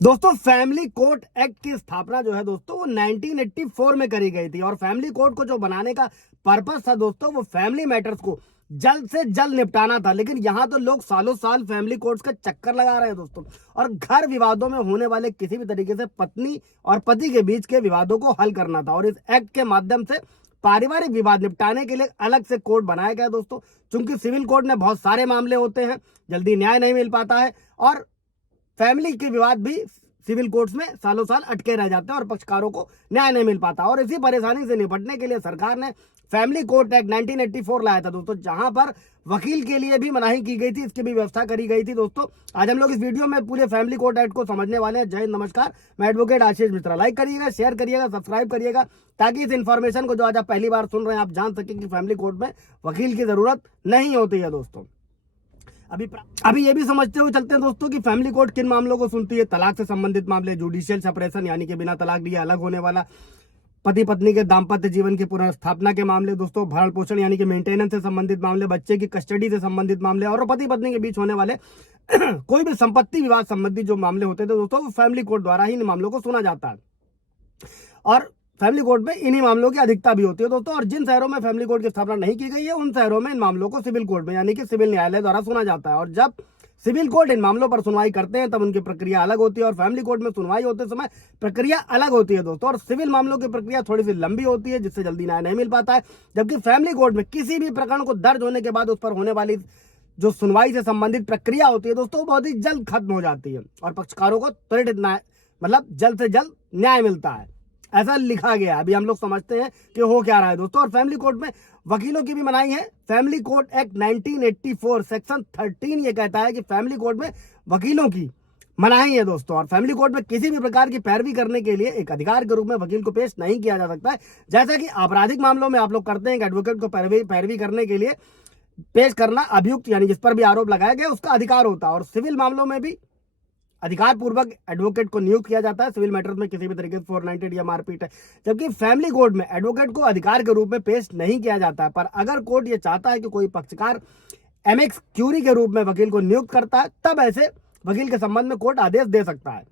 दोस्तों family court act की स्थापना जो है दोस्तों वो 1984 में करी गई थी। और फैमिली कोर्ट को जो बनाने का पर्पस था दोस्तों वो फैमिली मैटर्स को जल्द से जल्द निपटाना था। लेकिन यहाँ तो लोग सालों साल फैमिली कोर्ट्स का चक्कर लगा रहे हैं दोस्तों। और घर विवादों में होने वाले किसी भी तरीके से पत्नी और पति के बीच के विवादों को हल करना था। और इस एक्ट के माध्यम से पारिवारिक विवाद निपटाने के लिए अलग से कोर्ट बनाया गया दोस्तों। चूंकि सिविल कोर्ट में बहुत सारे मामले होते हैं, जल्दी न्याय नहीं मिल पाता है और फैमिली के विवाद भी सिविल कोर्ट्स में सालों साल अटके रह जाते हैं और पक्षकारों को न्याय नहीं मिल पाता। और इसी परेशानी से निपटने के लिए सरकार ने फैमिली कोर्ट एक्ट 1984 लाया था दोस्तों, जहां पर वकील के लिए भी मनाही की गई थी, इसकी भी व्यवस्था करी गई थी दोस्तों। आज हम लोग इस वीडियो में पूरे फैमिली कोर्ट एक्ट को समझने वाले हैं। जय हिंद, नमस्कार, मैं एडवोकेट आशीष मिश्रा। लाइक करिएगा, शेयर करिएगा, सब्सक्राइब करिएगा, ताकि इस इन्फॉर्मेशन को जो आज आप पहली बार सुन रहे हैं आप जान सकें कि फैमिली कोर्ट में वकील की जरूरत नहीं होती है दोस्तों। अभी ये भी समझते हुए चलते हैं दोस्तों कि फैमिली कोर्ट किन मामलों को सुनती है। तलाक से संबंधित मामले, जुडिशियल सेपरेशन यानी कि बिना तलाक दिए अलग होने वाला, पति पत्नी के दाम्पत्य जीवन की पुनर्स्थापना के मामले दोस्तों, भरण पोषण यानी कि मेंटेनेंस से संबंधित मामले, बच्चे की कस्टडी से संबंधित मामले और पति पत्नी के बीच होने वाले कोई भी संपत्ति विवाद संबंधी जो मामले होते थे दोस्तों वो फैमिली कोर्ट द्वारा ही इन मामलों को सुना जाता है। और फैमिली कोर्ट में इन्हीं मामलों की अधिकता भी होती है दोस्तों। और जिन शहरों में फैमिली कोर्ट की स्थापना नहीं की गई है उन शहरों में इन मामलों को सिविल कोर्ट में यानी कि सिविल न्यायालय द्वारा सुना जाता है। और जब सिविल कोर्ट इन मामलों पर सुनवाई करते हैं तब उनकी प्रक्रिया अलग होती है और फैमिली कोर्ट में सुनवाई होते समय प्रक्रिया अलग होती है दोस्तों। और सिविल मामलों की प्रक्रिया थोड़ी सी लंबी होती है जिससे जल्दी न्याय नहीं मिल पाता है, जबकि फैमिली कोर्ट में किसी भी प्रकरण को दर्ज होने के बाद उस पर होने वाली जो सुनवाई से संबंधित प्रक्रिया होती है दोस्तों बहुत ही जल्द खत्म हो जाती है और पक्षकारों को त्वरित न्याय जल्द से जल्द न्याय मिलता है, ऐसा लिखा गया है। अभी हम लोग समझते हैं कि हो क्या रहा है दोस्तों। और फैमिली कोर्ट में वकीलों की भी मनाही है। फैमिली कोर्ट एक्ट 1984 सेक्शन 13 ये कहता है कि फैमिली कोर्ट में वकीलों की मनाही है दोस्तों। और फैमिली कोर्ट में किसी भी प्रकार की पैरवी करने के लिए एक अधिकार के रूप में वकील को पेश नहीं किया जा सकता है। जैसा कि आपराधिक मामलों में आप लोग करते हैं कि एडवोकेट को पैरवी करने के लिए पेश करना अभियुक्त यानी जिस पर भी आरोप लगाया गया उसका अधिकार होता है। और सिविल मामलों में भी अधिकार पूर्वक एडवोकेट को नियुक्त किया जाता है सिविल मैटर्स में किसी भी तरीके से 490 या मारपीट है, जबकि फैमिली कोर्ट में एडवोकेट को अधिकार के रूप में पेश नहीं किया जाता है। पर अगर कोर्ट ये चाहता है कि कोई पक्षकार एमिक्स क्यूरी के रूप में वकील को नियुक्त करता है तब ऐसे वकील के संबंध में कोर्ट आदेश दे सकता है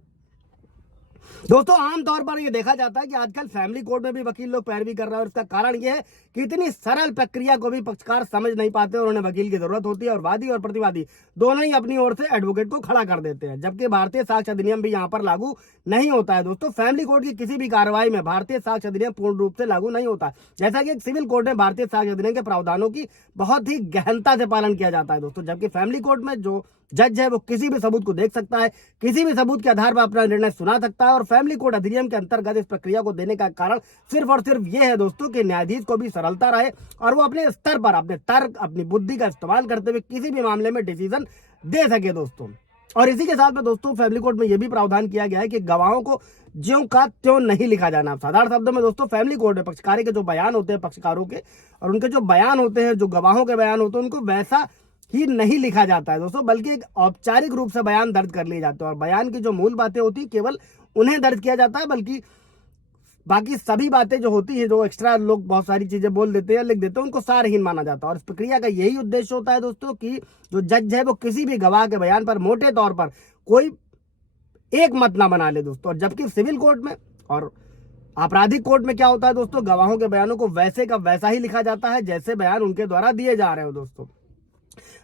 दोस्तों। आमतौर पर यह देखा जाता है कि आजकल फैमिली कोर्ट में भी वकील लोग पैरवी कर रहे हैं और इसका कारण यह है कि इतनी सरल प्रक्रिया को भी पक्षकार समझ नहीं पाते और उन्हें वकील की जरूरत होती है और वादी और प्रतिवादी दोनों ही अपनी ओर से एडवोकेट को खड़ा कर देते हैं, जबकि भारतीय साक्ष्य अधिनियम भी यहाँ पर लागू नहीं होता है दोस्तों। फैमिली कोर्ट की किसी भी कार्रवाई में भारतीय साक्ष्य अधिनियम पूर्ण रूप से लागू नहीं होता, जैसा कि सिविल कोर्ट में भारतीय साक्ष्य अधिनियम के प्रावधानों की बहुत ही गहनता से पालन किया जाता है दोस्तों। जबकि फैमिली कोर्ट में जो जज है वो किसी भी सबूत को देख सकता है, किसी भी सबूत के आधार पर अपना निर्णय सुना सकता है। और फैमिली कोर्ट अधिनियम के अंतर्गत इस प्रक्रिया को देने का कारण सिर्फ और सिर्फ ये है दोस्तों कि न्यायाधीश को भी सरलता रहे और वो अपने स्तर पर अपने तर्क अपनी बुद्धि का इस्तेमाल करते हुए किसी भी मामले में डिसीजन दे सके दोस्तों। और इसी के साथ में दोस्तों फैमिली कोर्ट में यह भी प्रावधान किया गया है कि गवाहों को ज्यों का त्यों नहीं लिखा जाना। साधारण शब्दों में दोस्तों फैमिली कोर्ट में पक्षकारी के जो बयान होते हैं पक्षकारों के और उनके जो बयान होते हैं जो गवाहों के बयान होते हैं उनको वैसा ही नहीं लिखा जाता है दोस्तों, बल्कि एक औपचारिक रूप से बयान दर्ज कर लिए जाते हैं। और बयान की जो मूल बातें होती है केवल उन्हें दर्ज किया जाता है, बल्कि बाकी सभी बातें जो होती है जो एक्स्ट्रा लोग बहुत सारी चीजें बोल देते हैं लिख देते हैं उनको सारहीन माना जाता है। और इस प्रक्रिया का यही उद्देश्य होता है दोस्तों कि जो जज है वो किसी भी गवाह के बयान पर मोटे तौर पर कोई एक मत ना बना ले दोस्तों। और जबकि सिविल कोर्ट में और आपराधिक कोर्ट में क्या होता है दोस्तों, गवाहों के बयानों को वैसे का वैसा ही लिखा जाता है जैसे बयान उनके द्वारा दिए जा रहे हो दोस्तों।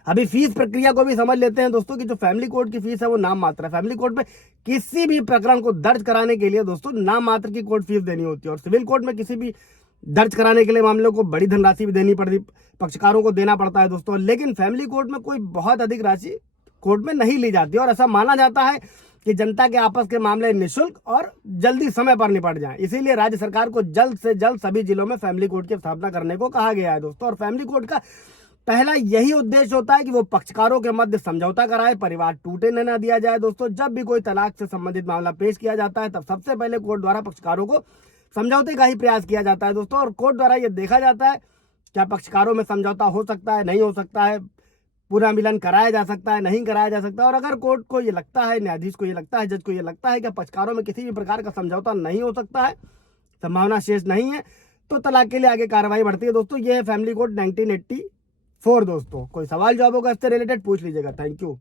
अभी फीस प्रक्रिया को भी समझ लेते हैं दोस्तों कि जो फैमिली कोर्ट की फीस है वो नाम मात्र है। फैमिली कोर्ट में किसी भी प्रकरण को दर्ज कराने के लिए दोस्तों नाम मात्र की कोर्ट फीस देनी होती है। और सिविल कोर्ट में किसी भी दर्ज कराने के लिए मामलों को बड़ी धनराशि भी देनी पड़ती पक्षकारों को देना पड़ता है दोस्तों। लेकिन फैमिली कोर्ट में कोई बहुत अधिक राशि कोर्ट में नहीं ली जाती और ऐसा माना जाता है कि जनता के आपस के मामले निःशुल्क और जल्दी समय पर निपट जाएं। इसीलिए राज्य सरकार को जल्द से जल्द सभी जिलों में फैमिली कोर्ट की स्थापना करने को कहा गया है दोस्तों। और फैमिली कोर्ट का पहला यही उद्देश्य होता है कि वो पक्षकारों के मध्य समझौता कराए, परिवार टूटे न दिया जाए दोस्तों। जब भी कोई तलाक से संबंधित मामला पेश किया जाता है तब सबसे पहले कोर्ट द्वारा पक्षकारों को समझौते का ही प्रयास किया जाता है दोस्तों। और कोर्ट द्वारा ये देखा जाता है क्या पक्षकारों में समझौता हो सकता है, नहीं हो सकता है, पूरा मिलन कराया जा सकता है, नहीं कराया जा सकता। और अगर कोर्ट को ये लगता है, न्यायाधीश को ये लगता है, जज को ये लगता है कि पक्षकारों में किसी भी प्रकार का समझौता नहीं हो सकता है, संभावना शेष नहीं है, तो तलाक के लिए आगे कार्रवाई बढ़ती है दोस्तों। ये है फैमिली कोर्ट 1984 दोस्तों। कोई सवाल जवाब होगा इससे रिलेटेड पूछ लीजिएगा। Thank you.